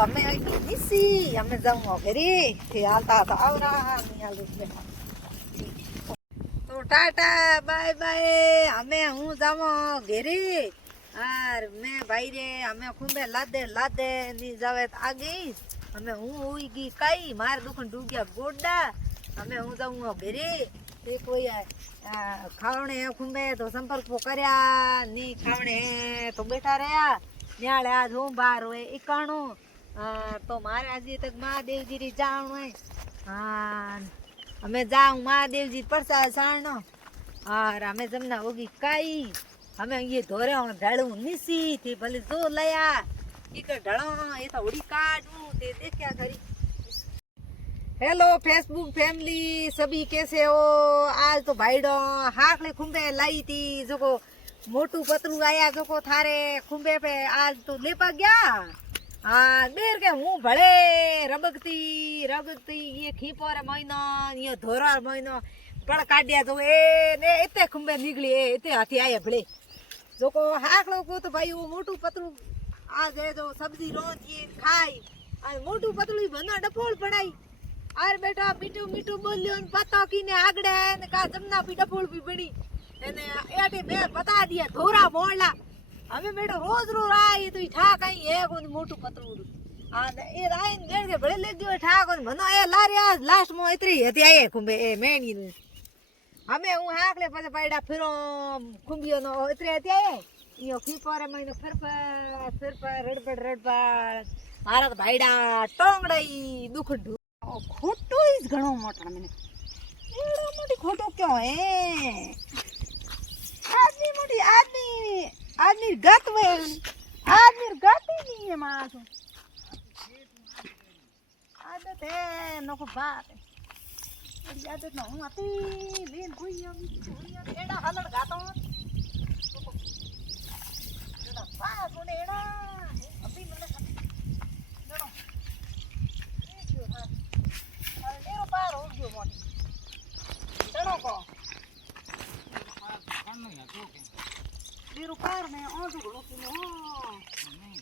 અમે નીસી અમે જાઉં ઘરે હાલતા હતા આવરા તો ટાટા બાય બાય અમે હું જાઉં ઘરે આર મેં ભાઈ રે અમે ખુંબે લાદે ની જાવે આગી અમે હું હોઈ ગઈ કઈ માર દુકાન ડૂગ્યા ગોડા અમે હું જાઉં ઘરે તે કોઈ ખાવણે ખુંબે તો સંપર્ક કર્યા ની ખાવણે તો બેઠા રહ્યા ન્યાળે આજ હું બાર હોય એકાણું તો મારે આજે તક મહાદેવજી જાણું હોય હા અમે જાઉં મહાદેવજી પરસાદ સાણનો હાર અમે જમના હોગી કઈ અમે ये ધોરે ઢાળું નીસી થી ભલે જો લયા ઈ કે ઢળો એ તો ઉડી કાઢું તે દેખ્યા ખરી हेलो फेसबुक फैमिली सभी कैसे हो आज तो भाईडो हाकले खुंबे लाई थी जो को मोटू पतलू आया जो को थारे खुंबे पे आज तो लेपा गया हाँ देर के हूँ भले रबकती ये खीपोर महीना ये धोरा महीना बड़ा काटिया जो ए ने इतने खुंबे निकली ए इतने हाथी आए भले जो को हाकलो को तो भाई वो मोटू पतलू आज है जो सब्जी रोज ये खाई आज मोटू पतलू बना डपोल पड़ाई आर बेटा मीठू मीठू बोलियो ने पता कीने आगड़े ने का जमना पी डपोल भी बनी ने एटे मैं बता दिया धोरा मोड़ला हमें बेटा रोज रोज आए तो ठा कहीं है कोन मोटू पतलू आ ए राइन बेड़ के भले ले दियो ठा कोन मनो ए लारिया लास्ट में इतरी हती आए खुंबे ए मेणी ने हमें हूं हाकले पछे पायडा फिरो खुंबियो नो इतरी हती आए यो फीपोरे महीनो फिर पर रड़बड़ मारा तो भाईडा टोंगड़ई दुख खोटो इस घणो मोटा मैंने एड़ा मोटी खोटो क्यों है आदमी गत वे आदमी गत ही नहीं है मां आदत है नको बात है आदत ना हूं आती लेन कोई एड़ा हलड़ गातो एड़ा पास होने एड़ा अभी मैंने एड़ो एरो पार हो गयो मोटी एड़ो को एरो पार में ओंधो घणो की हो नहीं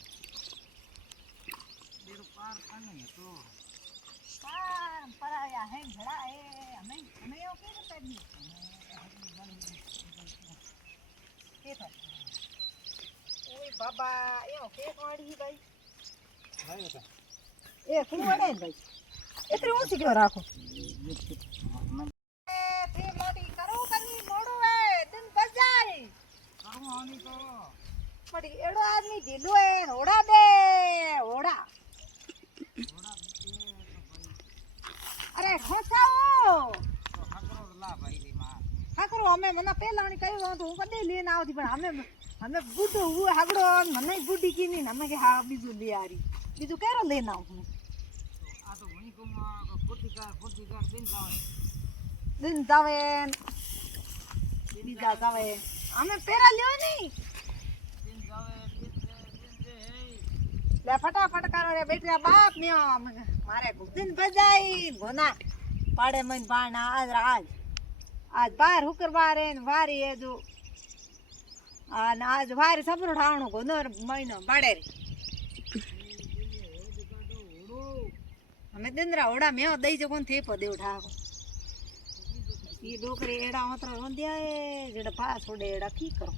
एरो पार काने तो पार पराया है घड़ा है हमें यो के करनी के था ओए बाबा यो के वाड़ी भाई भाई बता ए फूल वाड़े भाई इतनी ऊंची क्यों राखो थी मोटी करो कनी मोड़ो है दिन बच जाए करो आनी तो बड़ी एड़ो आदमी ढीलो है होड़ा दे होड़ा अरे खोसाओ तो हकरो ला भाई रे मां हकरो हमें मना पेलाणी कयो तो हूं कदे लेन आवती पण हमें बुड्ढो हुआ हगड़ो मने बुड्ढी की नहीं हमें के हा बीजू ले आ रही बीजू केरो लेन आऊ आ तो वही को फुटिका दिन जावे बीजा जावे हमें पेरा लियो नहीं दिन जावे ले फटाफट करो रे बेटा बाप मियो मारे दिन बजाई गोना पाड़े मन पाना आज बार हुकरवार है वारी है जो आज वारी सबरो ठावणो गोनो महीनो बाड़े रे हमें दिंदरा ओड़ा में दई जो कोन थे पदे उठा ये डोकरे एड़ा ओतरा रोंदिया है जेड़ा पास ओडे एड़ा की करो।